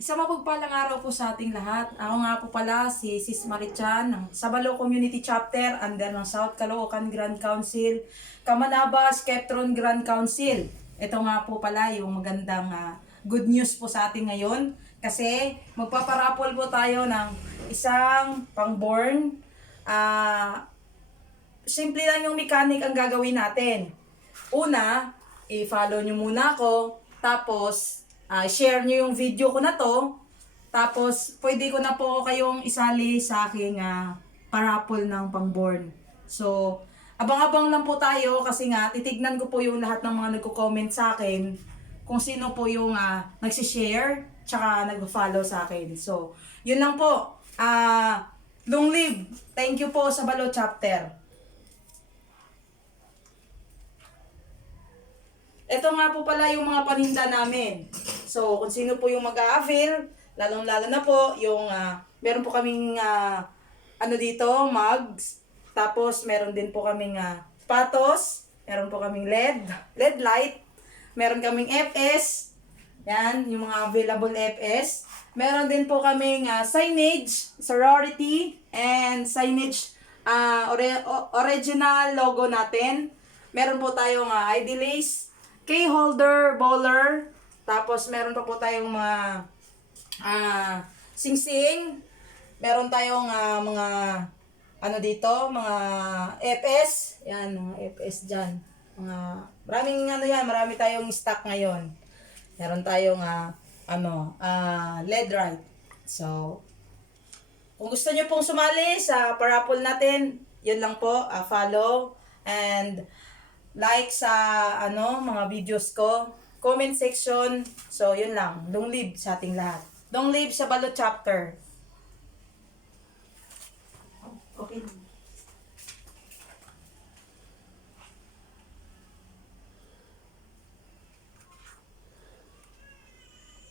Isang mapagpalang araw po sa ating lahat. Ako nga po pala si Sis Marichan ng Sabalo Community Chapter under ng South Caloocan Grand Council, Camanabas Quezon Grand Council. Ito nga po pala yung magandang good news po sa atin ngayon kasi magpaparapol po tayo ng isang pang-born. Simple lang yung mechanic ang gagawin natin. Una, i-follow nyo muna ako, tapos share nyo yung video ko na to. Tapos, pwede ko na po kayong isali sa aking parapol ng pang-born. So, abang-abang lang po tayo kasi nga, titignan ko po yung lahat ng mga nagko-comment sa akin kung sino po yung nagsishare tsaka nag-follow sa akin. So, yun lang po. Long live! Thank you po sa Balo Chapter. Ito nga po pala yung mga paninda namin. So, kung sino po yung mag-a-avail, lalong-lalo na po, yung meron po kaming dito, mugs. Tapos, meron din po kaming patos. Meron po kaming LED light. Meron kaming FS. Yan, yung mga available FS. Meron din po kaming signage, sorority, and signage, original logo natin. Meron po tayong ID lace, key holder, bowler. Tapos meron pa po tayong mga sing-sing. Meron tayong mga dito, mga FS. Yan, mga FS dyan. Maraming marami tayong stock ngayon. Meron tayong LED light. So, kung gusto nyo pong sumali sa parapol natin, yun lang po, follow and like sa mga videos ko, comment section. So, yun lang. Long live sa ating lahat. Long live sa Balo Chapter.